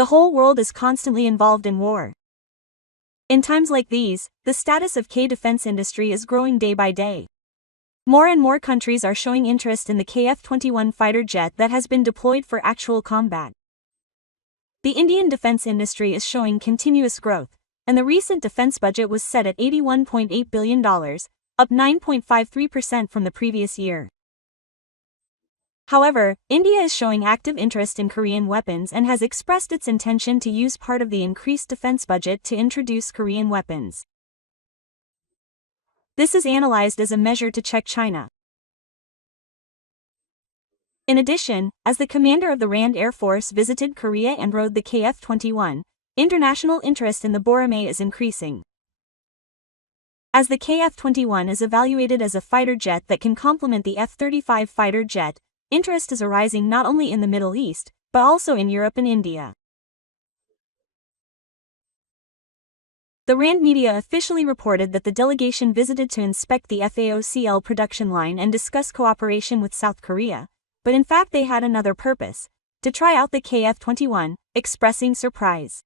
The whole world is constantly involved in war. In times like these, the status of K defense industry is growing day by day. More and more countries are showing interest in the KF-21 fighter jet that has been deployed for actual combat. The Indian defense industry is showing continuous growth, and the recent defense budget was set at $81.8 billion, up 9.53% from the previous year. However, India is showing active interest in Korean weapons and has expressed its intention to use part of the increased defense budget to introduce Korean weapons. This is analyzed as a measure to check China. In addition, as the commander of the RAND Air Force visited Korea and rode the KF-21, international interest in the Boramae is increasing. As the KF-21 is evaluated as a fighter jet that can complement the F-35 fighter jet, interest is arising not only in the Middle East, but also in Europe and India. The RAND media officially reported that the delegation visited to inspect the FAOCL production line and discuss cooperation with South Korea, but in fact they had another purpose: to try out the KF-21, expressing surprise.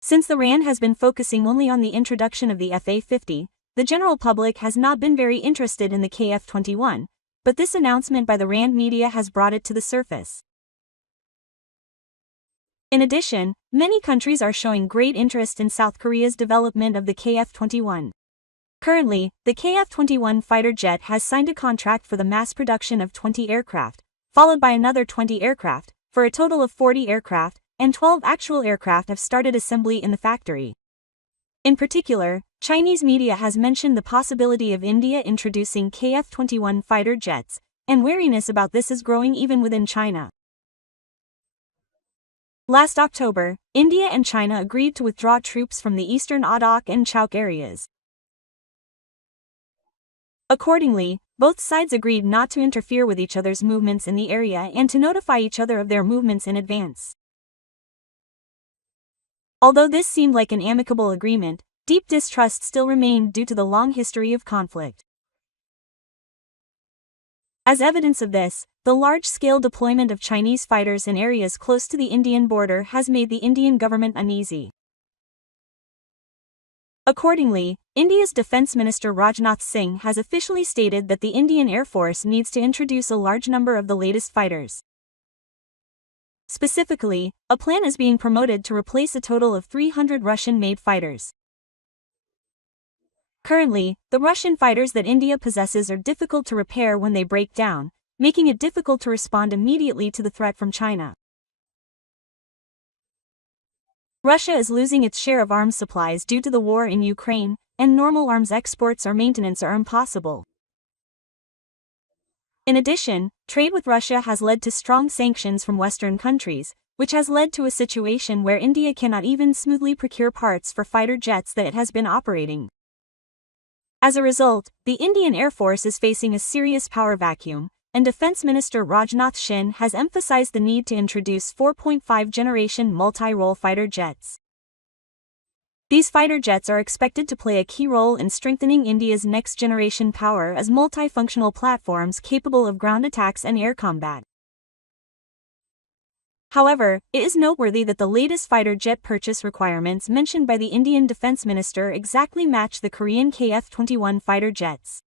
Since the RAND has been focusing only on the introduction of the FA-50, the general public has not been very interested in the KF-21, but this announcement by the RAND media has brought it to the surface. In addition, many countries are showing great interest in South Korea's development of the KF-21. Currently, the KF-21 fighter jet has signed a contract for the mass production of 20 aircraft, followed by another 20 aircraft, for a total of 40 aircraft, and 12 actual aircraft have started assembly in the factory. In particular, Chinese media has mentioned the possibility of India introducing KF-21 fighter jets, and wariness about this is growing even within China. Last October, India and China agreed to withdraw troops from the eastern Ladakh and Chauk areas. Accordingly, both sides agreed not to interfere with each other's movements in the area and to notify each other of their movements in advance. Although this seemed like an amicable agreement, deep distrust still remained due to the long history of conflict. As evidence of this, the large-scale deployment of Chinese fighters in areas close to the Indian border has made the Indian government uneasy. Accordingly, India's Defence Minister Rajnath Singh has officially stated that the Indian Air Force needs to introduce a large number of the latest fighters. Specifically, a plan is being promoted to replace a total of 300 Russian-made fighters. Currently, the Russian fighters that India possesses are difficult to repair when they break down, making it difficult to respond immediately to the threat from China. Russia is losing its share of arms supplies due to the war in Ukraine, and normal arms exports or maintenance are impossible. In addition, trade with Russia has led to strong sanctions from Western countries, which has led to a situation where India cannot even smoothly procure parts for fighter jets that it has been operating. As a result, the Indian Air Force is facing a serious power vacuum, and Defence Minister Rajnath Singh has emphasized the need to introduce 4.5-generation multi-role fighter jets. These fighter jets are expected to play a key role in strengthening India's next-generation power as multifunctional platforms capable of ground attacks and air combat. However, it is noteworthy that the latest fighter jet purchase requirements mentioned by the Indian Defence Minister exactly match the Korean KF-21 fighter jets.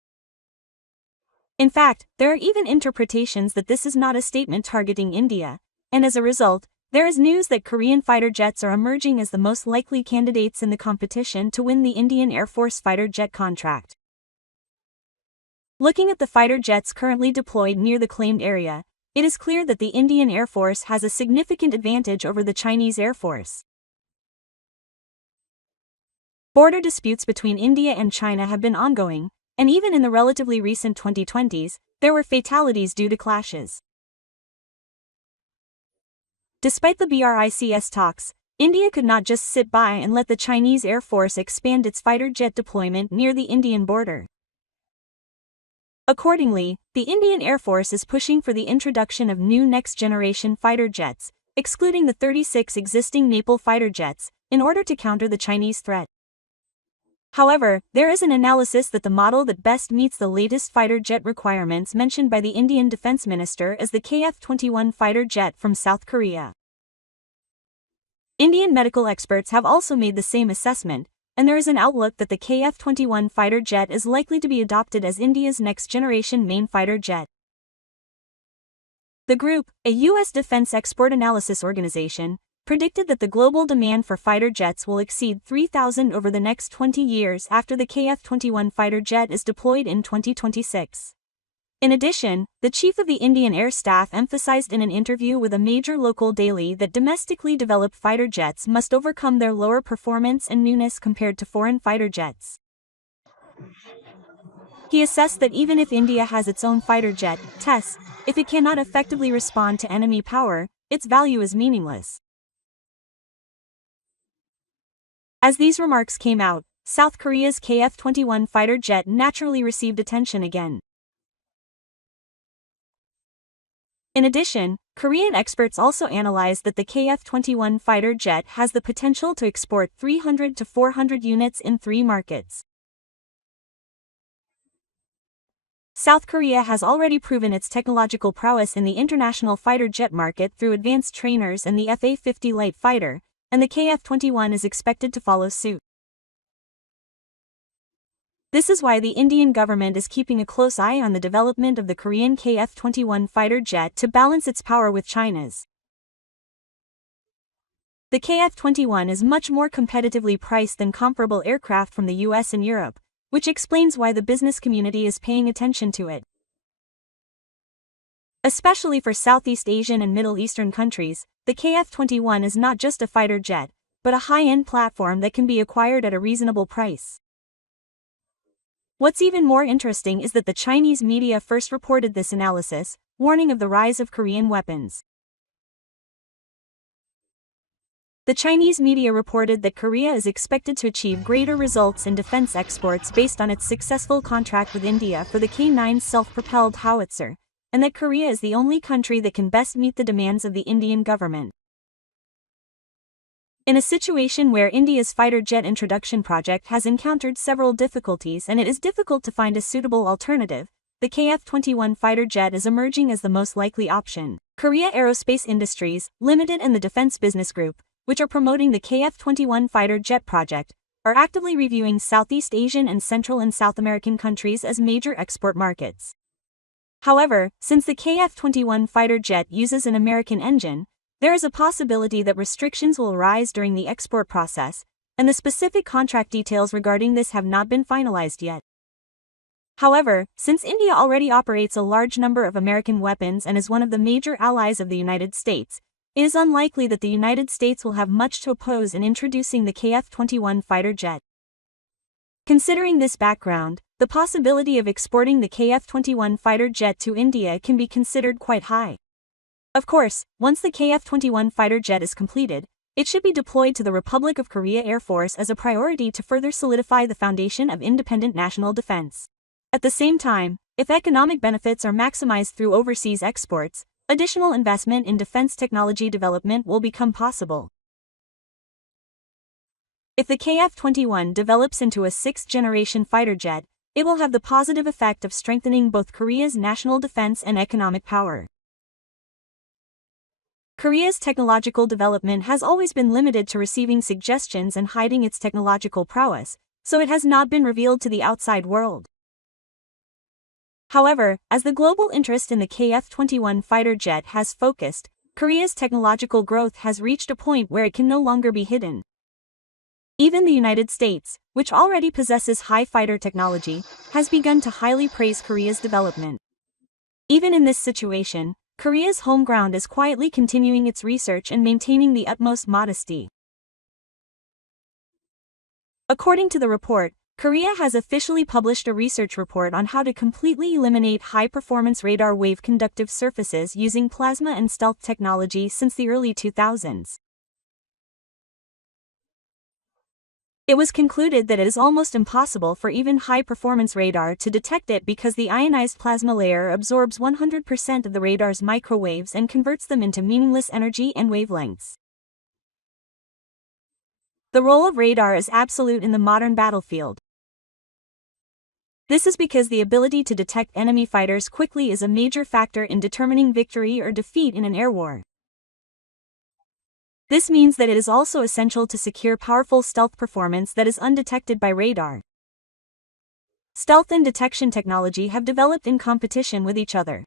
In fact, there are even interpretations that this is not a statement targeting India, and as a result, there is news that Korean fighter jets are emerging as the most likely candidates in the competition to win the Indian Air Force fighter jet contract. Looking at the fighter jets currently deployed near the claimed area, it is clear that the Indian Air Force has a significant advantage over the Chinese Air Force. Border disputes between India and China have been ongoing, and even in the relatively recent 2020s, there were fatalities due to clashes. Despite the BRICS talks, India could not just sit by and let the Chinese Air Force expand its fighter jet deployment near the Indian border. Accordingly, the Indian Air Force is pushing for the introduction of new next-generation fighter jets, excluding the 36 existing naval fighter jets, in order to counter the Chinese threat. However, there is an analysis that the model that best meets the latest fighter jet requirements mentioned by the Indian Defence Minister is the KF-21 fighter jet from South Korea. Indian medical experts have also made the same assessment, and there is an outlook that the KF-21 fighter jet is likely to be adopted as India's next-generation main fighter jet. The group, a U.S. defense export analysis organization, predicted that the global demand for fighter jets will exceed 3,000 over the next 20 years after the KF-21 fighter jet is deployed in 2026. In addition, the chief of the Indian Air Staff emphasized in an interview with a major local daily that domestically developed fighter jets must overcome their lower performance and newness compared to foreign fighter jets. He assessed that even if India has its own fighter jet, tests, if it cannot effectively respond to enemy power, its value is meaningless. As these remarks came out, South Korea's KF-21 fighter jet naturally received attention again. In addition, Korean experts also analyzed that the KF-21 fighter jet has the potential to export 300 to 400 units in 3 markets. South Korea has already proven its technological prowess in the international fighter jet market through advanced trainers and the Fa-50 light fighter, and the KF-21 is expected to follow suit. This is why the Indian government is keeping a close eye on the development of the Korean KF-21 fighter jet to balance its power with China's. The KF-21 is much more competitively priced than comparable aircraft from the US and Europe, which explains why the business community is paying attention to it. Especially for Southeast Asian and Middle Eastern countries, the KF-21 is not just a fighter jet, but a high-end platform that can be acquired at a reasonable price. What's even more interesting is that the Chinese media first reported this analysis, warning of the rise of Korean weapons. The Chinese media reported that Korea is expected to achieve greater results in defense exports based on its successful contract with India for the K-9 self-propelled howitzer, and that Korea is the only country that can best meet the demands of the Indian government. In a situation where India's fighter jet introduction project has encountered several difficulties and it is difficult to find a suitable alternative, the KF-21 fighter jet is emerging as the most likely option. Korea Aerospace Industries, Limited and the Defense Business Group, which are promoting the KF-21 fighter jet project, are actively reviewing Southeast Asian and Central and South American countries as major export markets. However, since the KF-21 fighter jet uses an American engine, there is a possibility that restrictions will arise during the export process, and the specific contract details regarding this have not been finalized yet. However, since India already operates a large number of American weapons and is one of the major allies of the United States, it is unlikely that the United States will have much to oppose in introducing the KF-21 fighter jet. Considering this background, the possibility of exporting the KF-21 fighter jet to India can be considered quite high. Of course, once the KF-21 fighter jet is completed, it should be deployed to the Republic of Korea Air Force as a priority to further solidify the foundation of independent national defense. At the same time, if economic benefits are maximized through overseas exports, additional investment in defense technology development will become possible. If the KF-21 develops into a 6th-generation fighter jet, it will have the positive effect of strengthening both Korea's national defense and economic power. Korea's technological development has always been limited to receiving suggestions and hiding its technological prowess, so it has not been revealed to the outside world. However, as the global interest in the KF-21 fighter jet has focused, Korea's technological growth has reached a point where it can no longer be hidden. Even the United States, which already possesses high fighter technology, has begun to highly praise Korea's development. Even in this situation, Korea's home ground is quietly continuing its research and maintaining the utmost modesty. According to the report, Korea has officially published a research report on how to completely eliminate high-performance radar wave-conductive surfaces using plasma and stealth technology since the early 2000s. It was concluded that it is almost impossible for even high-performance radar to detect it because the ionized plasma layer absorbs 100% of the radar's microwaves and converts them into meaningless energy and wavelengths. The role of radar is absolute in the modern battlefield. This is because the ability to detect enemy fighters quickly is a major factor in determining victory or defeat in an air war. This means that it is also essential to secure powerful stealth performance that is undetected by radar. Stealth and detection technology have developed in competition with each other.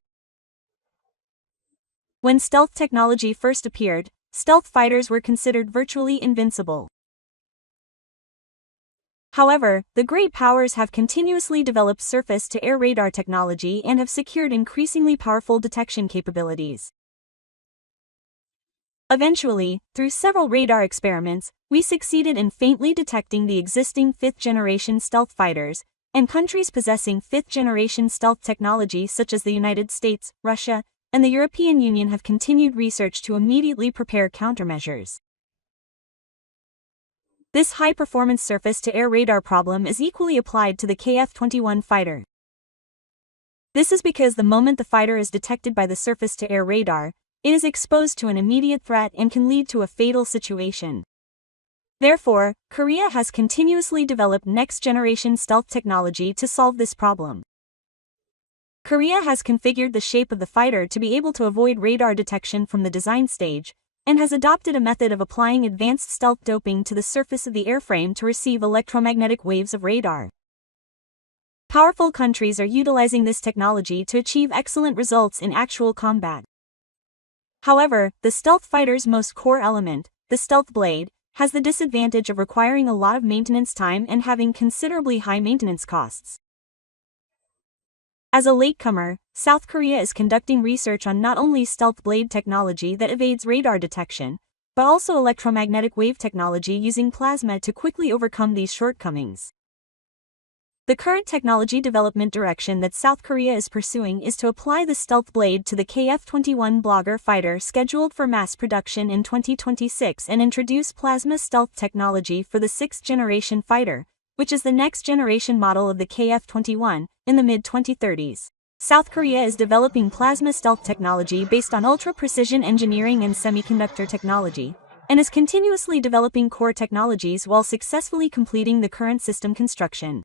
When stealth technology first appeared, stealth fighters were considered virtually invincible. However, the great powers have continuously developed surface-to-air radar technology and have secured increasingly powerful detection capabilities. Eventually, through several radar experiments, we succeeded in faintly detecting the existing fifth-generation stealth fighters, and countries possessing fifth-generation stealth technology such as the United States, Russia, and the European Union have continued research to immediately prepare countermeasures. This high-performance surface-to-air radar problem is equally applied to the KF-21 fighter. This is because the moment the fighter is detected by the surface-to-air radar, it is exposed to an immediate threat and can lead to a fatal situation. Therefore, Korea has continuously developed next-generation stealth technology to solve this problem. Korea has configured the shape of the fighter to be able to avoid radar detection from the design stage, and has adopted a method of applying advanced stealth doping to the surface of the airframe to receive electromagnetic waves of radar. Powerful countries are utilizing this technology to achieve excellent results in actual combat. However, the stealth fighter's most core element, the stealth blade, has the disadvantage of requiring a lot of maintenance time and having considerably high maintenance costs. As a latecomer, South Korea is conducting research on not only stealth blade technology that evades radar detection, but also electromagnetic wave technology using plasma to quickly overcome these shortcomings. The current technology development direction that South Korea is pursuing is to apply the stealth blade to the KF-21 Blogger fighter scheduled for mass production in 2026 and introduce plasma stealth technology for the sixth-generation fighter, which is the next-generation model of the KF-21, in the mid-2030s. South Korea is developing plasma stealth technology based on ultra-precision engineering and semiconductor technology, and is continuously developing core technologies while successfully completing the current system construction.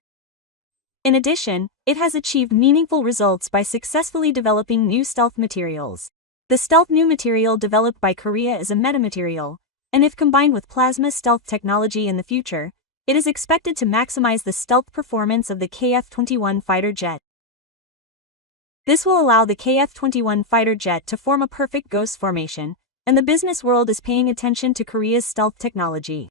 In addition, it has achieved meaningful results by successfully developing new stealth materials. The stealth new material developed by Korea is a metamaterial, and if combined with plasma stealth technology in the future, it is expected to maximize the stealth performance of the KF-21 fighter jet. This will allow the KF-21 fighter jet to form a perfect ghost formation, and the business world is paying attention to Korea's stealth technology.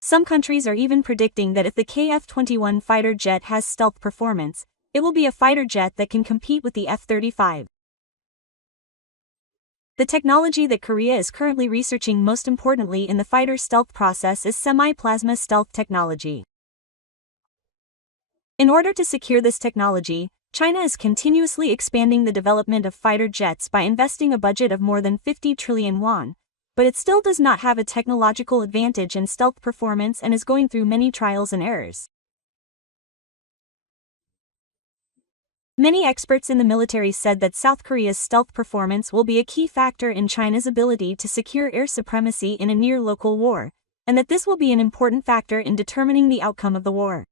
Some countries are even predicting that if the KF-21 fighter jet has stealth performance, it will be a fighter jet that can compete with the F-35. The technology that Korea is currently researching most importantly in the fighter stealth process is semi-plasma stealth technology. In order to secure this technology, China is continuously expanding the development of fighter jets by investing a budget of more than 50 trillion won, but it still does not have a technological advantage in stealth performance and is going through many trials and errors. Many experts in the military said that South Korea's stealth performance will be a key factor in China's ability to secure air supremacy in a near-local war, and that this will be an important factor in determining the outcome of the war.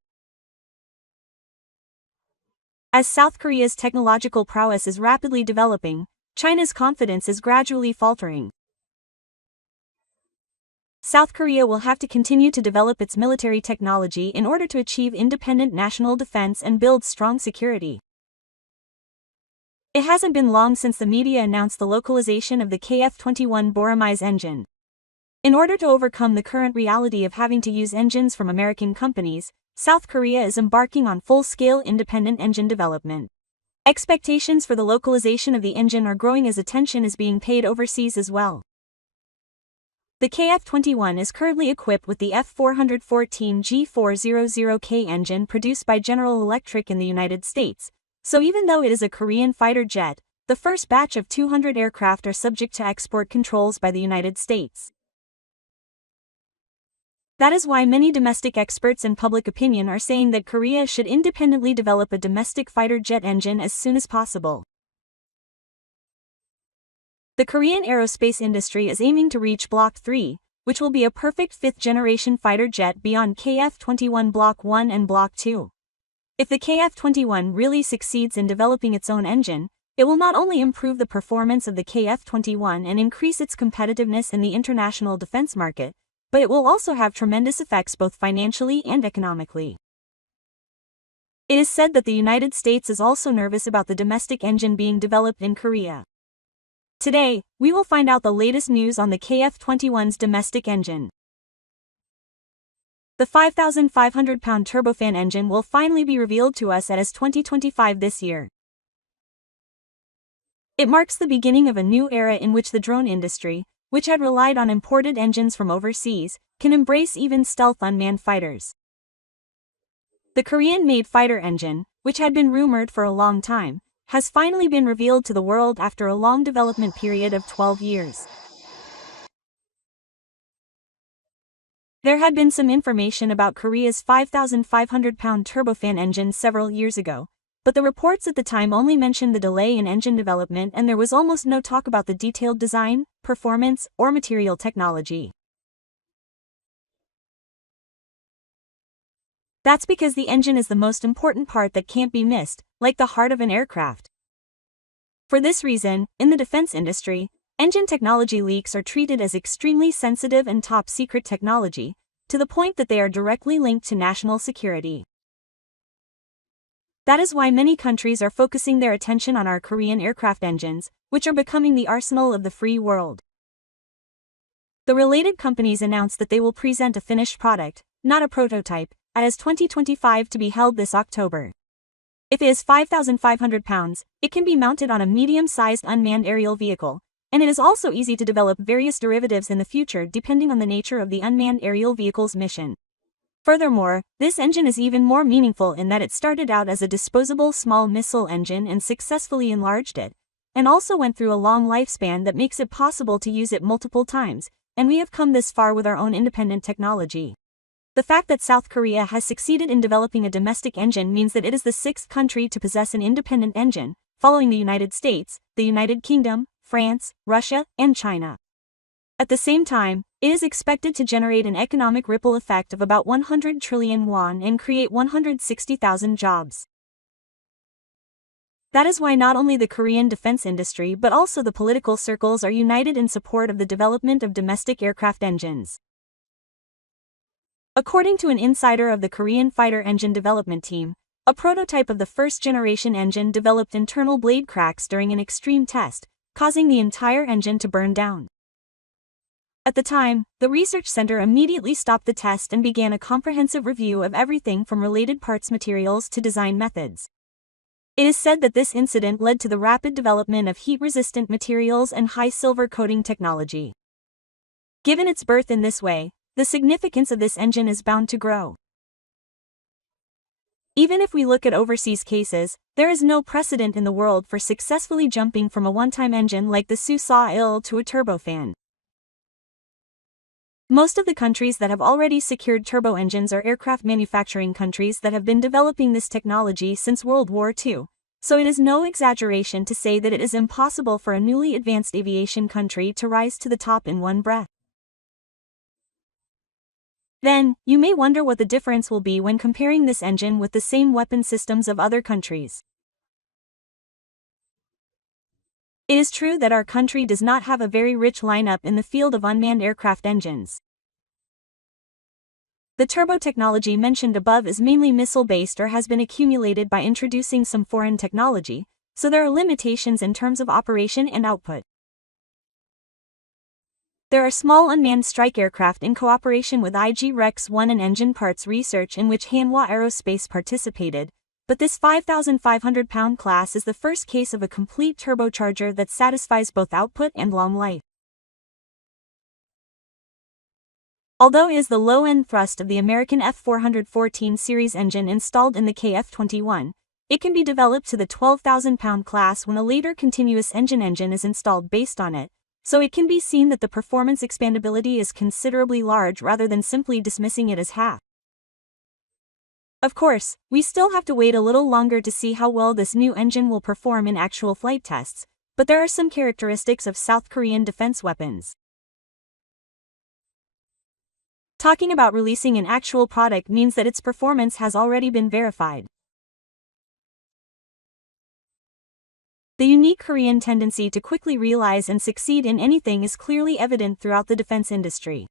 As South Korea's technological prowess is rapidly developing, China's confidence is gradually faltering. South Korea will have to continue to develop its military technology in order to achieve independent national defense and build strong security. It hasn't been long since the media announced the localization of the KF-21 Boramaise engine. In order to overcome the current reality of having to use engines from American companies, South Korea is embarking on full-scale independent engine development. Expectations for the localization of the engine are growing as attention is being paid overseas as well. The KF-21 is currently equipped with the F414 G400K engine produced by General Electric in the United States, so even though it is a Korean fighter jet, the first batch of 200 aircraft are subject to export controls by the United States. That is why many domestic experts and public opinion are saying that Korea should independently develop a domestic fighter jet engine as soon as possible. The Korean aerospace industry is aiming to reach Block 3, which will be a perfect fifth-generation fighter jet beyond KF-21 Block 1 and Block 2. If the KF-21 really succeeds in developing its own engine, it will not only improve the performance of the KF-21 and increase its competitiveness in the international defense market, but it will also have tremendous effects both financially and economically. It is said that the United States is also nervous about the domestic engine being developed in Korea. Today, we will find out the latest news on the KF-21's domestic engine. The 5,500-pound turbofan engine will finally be revealed to us at AS 2025 this year. It marks the beginning of a new era in which the drone industry, which had relied on imported engines from overseas, can embrace even stealth unmanned fighters. The Korean-made fighter engine, which had been rumored for a long time, has finally been revealed to the world after a long development period of 12 years. There had been some information about Korea's 5,500-pound turbofan engine several years ago, but the reports at the time only mentioned the delay in engine development and there was almost no talk about the detailed design, performance, or material technology. That's because the engine is the most important part that can't be missed, like the heart of an aircraft. For this reason, in the defense industry, engine technology leaks are treated as extremely sensitive and top-secret technology, to the point that they are directly linked to national security. That is why many countries are focusing their attention on our Korean aircraft engines, which are becoming the arsenal of the free world. The related companies announced that they will present a finished product, not a prototype, at AS 2025 to be held this October. If it is 5,500 pounds, it can be mounted on a medium-sized unmanned aerial vehicle, and it is also easy to develop various derivatives in the future depending on the nature of the unmanned aerial vehicle's mission. Furthermore, this engine is even more meaningful in that it started out as a disposable small missile engine and successfully enlarged it, and also went through a long lifespan that makes it possible to use it multiple times, and we have come this far with our own independent technology. The fact that South Korea has succeeded in developing a domestic engine means that it is the sixth country to possess an independent engine, following the United States, the United Kingdom, France, Russia, and China. At the same time, it is expected to generate an economic ripple effect of about 100 trillion won and create 160,000 jobs. That is why not only the Korean defense industry but also the political circles are united in support of the development of domestic aircraft engines. According to an insider of the Korean fighter engine development team, a prototype of the first-generation engine developed internal blade cracks during an extreme test, causing the entire engine to burn down. At the time, the research center immediately stopped the test and began a comprehensive review of everything from related parts materials to design methods. It is said that this incident led to the rapid development of heat-resistant materials and high silver coating technology. Given its birth in this way, the significance of this engine is bound to grow. Even if we look at overseas cases, there is no precedent in the world for successfully jumping from a one-time engine like the Su-Sa-il to a turbofan. Most of the countries that have already secured turbo engines are aircraft manufacturing countries that have been developing this technology since World War II, so it is no exaggeration to say that it is impossible for a newly advanced aviation country to rise to the top in one breath. Then, you may wonder what the difference will be when comparing this engine with the same weapon systems of other countries. It is true that our country does not have a very rich lineup in the field of unmanned aircraft engines. The turbo technology mentioned above is mainly missile-based or has been accumulated by introducing some foreign technology, so there are limitations in terms of operation and output. There are small unmanned strike aircraft in cooperation with IG Rex-1 and engine parts research in which Hanwha Aerospace participated, but this 5,500-pound class is the first case of a complete turbocharger that satisfies both output and long life. Although it is the low-end thrust of the American F414 series engine installed in the KF-21, it can be developed to the 12,000-pound class when a later continuous engine is installed based on it, so it can be seen that the performance expandability is considerably large rather than simply dismissing it as half. Of course, we still have to wait a little longer to see how well this new engine will perform in actual flight tests, but there are some characteristics of South Korean defense weapons. Talking about releasing an actual product means that its performance has already been verified. The unique Korean tendency to quickly realize and succeed in anything is clearly evident throughout the defense industry.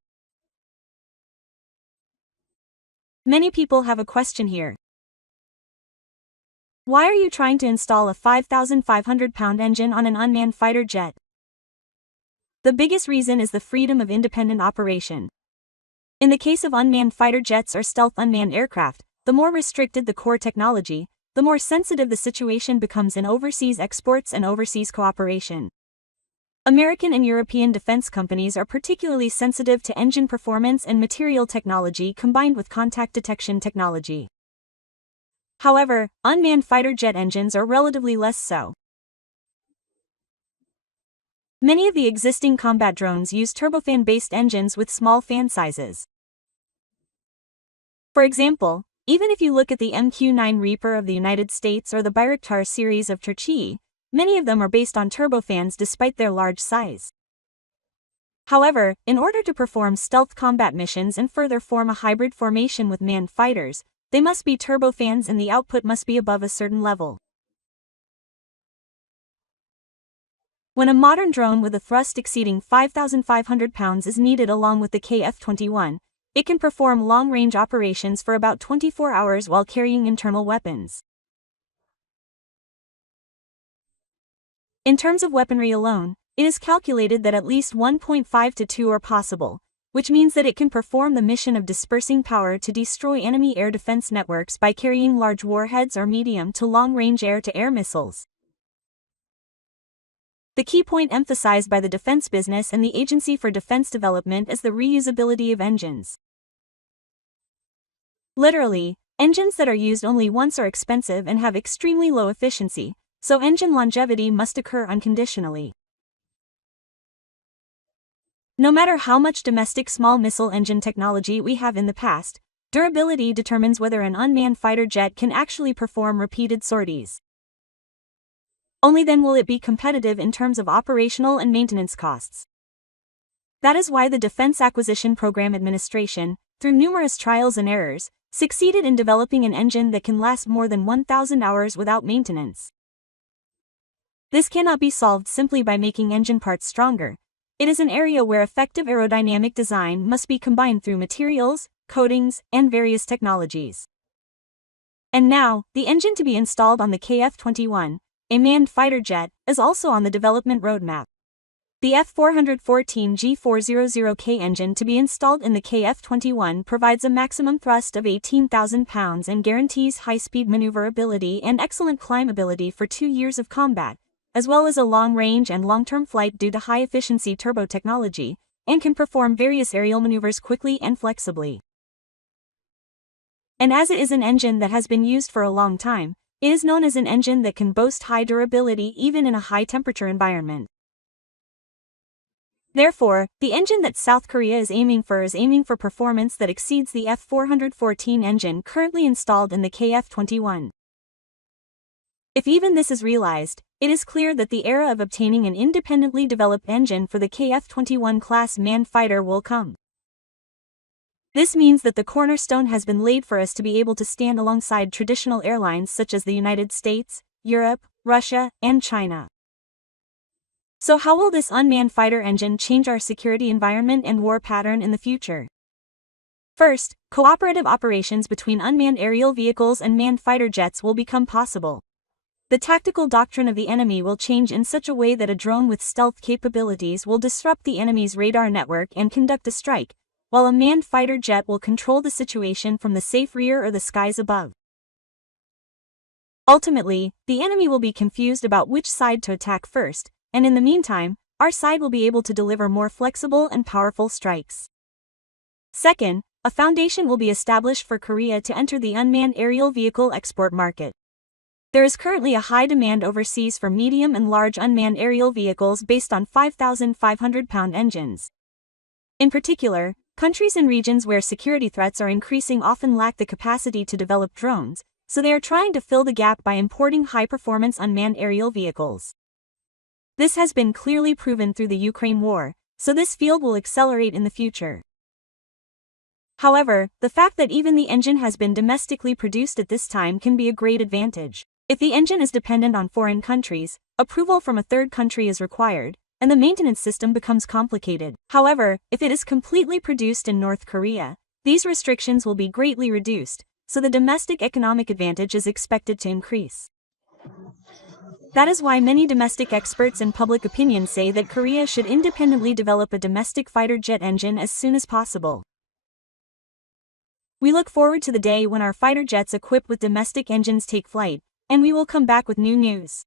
Many people have a question here. Why are you trying to install a 5,500-pound engine on an unmanned fighter jet? The biggest reason is the freedom of independent operation. In the case of unmanned fighter jets or stealth unmanned aircraft, the more restricted the core technology, the more sensitive the situation becomes in overseas exports and overseas cooperation. American and European defense companies are particularly sensitive to engine performance and material technology combined with contact detection technology. However, unmanned fighter jet engines are relatively less so. Many of the existing combat drones use turbofan-based engines with small fan sizes. For example, even if you look at the MQ-9 Reaper of the United States or the Bayraktar series of Turkey, many of them are based on turbofans despite their large size. However, in order to perform stealth combat missions and further form a hybrid formation with manned fighters, they must be turbofans and the output must be above a certain level. When a modern drone with a thrust exceeding 5,500 pounds is needed along with the KF-21, it can perform long-range operations for about 24 hours while carrying internal weapons. In terms of weaponry alone, it is calculated that at least 1.5 to 2 are possible, which means that it can perform the mission of dispersing power to destroy enemy air defense networks by carrying large warheads or medium to long-range air-to-air missiles. The key point emphasized by the defense business and the Agency for Defense Development is the reusability of engines. Literally, engines that are used only once are expensive and have extremely low efficiency, so engine longevity must occur unconditionally. No matter how much domestic small missile engine technology we have in the past, durability determines whether an unmanned fighter jet can actually perform repeated sorties. Only then will it be competitive in terms of operational and maintenance costs. That is why the Defense Acquisition Program Administration, through numerous trials and errors, succeeded in developing an engine that can last more than 1,000 hours without maintenance. This cannot be solved simply by making engine parts stronger. It is an area where effective aerodynamic design must be combined through materials, coatings, and various technologies. And now, the engine to be installed on the KF-21, a manned fighter jet, is also on the development roadmap. The F414 G400K engine to be installed in the KF-21 provides a maximum thrust of 18,000 pounds and guarantees high-speed maneuverability and excellent climbability for 2 years of combat, as well as a long-range and long-term flight due to high-efficiency turbo technology, and can perform various aerial maneuvers quickly and flexibly. And as it is an engine that has been used for a long time, it is known as an engine that can boast high durability even in a high-temperature environment. Therefore, the engine that South Korea is aiming for performance that exceeds the F414 engine currently installed in the KF-21. If even this is realized, it is clear that the era of obtaining an independently developed engine for the KF-21 class manned fighter will come. This means that the cornerstone has been laid for us to be able to stand alongside traditional airlines such as the United States, Europe, Russia, and China. So how will this unmanned fighter engine change our security environment and war pattern in the future? First, cooperative operations between unmanned aerial vehicles and manned fighter jets will become possible. The tactical doctrine of the enemy will change in such a way that a drone with stealth capabilities will disrupt the enemy's radar network and conduct a strike, while a manned fighter jet will control the situation from the safe rear or the skies above. Ultimately, the enemy will be confused about which side to attack first, and in the meantime, our side will be able to deliver more flexible and powerful strikes. Second, a foundation will be established for Korea to enter the unmanned aerial vehicle export market. There is currently a high demand overseas for medium and large unmanned aerial vehicles based on 5,500-pound engines. In particular, countries and regions where security threats are increasing often lack the capacity to develop drones, so they are trying to fill the gap by importing high-performance unmanned aerial vehicles. This has been clearly proven through the Ukraine war, so this field will accelerate in the future. However, the fact that even the engine has been domestically produced at this time can be a great advantage. If the engine is dependent on foreign countries, approval from a third country is required, and the maintenance system becomes complicated. However, if it is completely produced in North Korea, these restrictions will be greatly reduced, so the domestic economic advantage is expected to increase. That is why many domestic experts and public opinion say that Korea should independently develop a domestic fighter jet engine as soon as possible. We look forward to the day when our fighter jets equipped with domestic engines take flight, and we will come back with new news.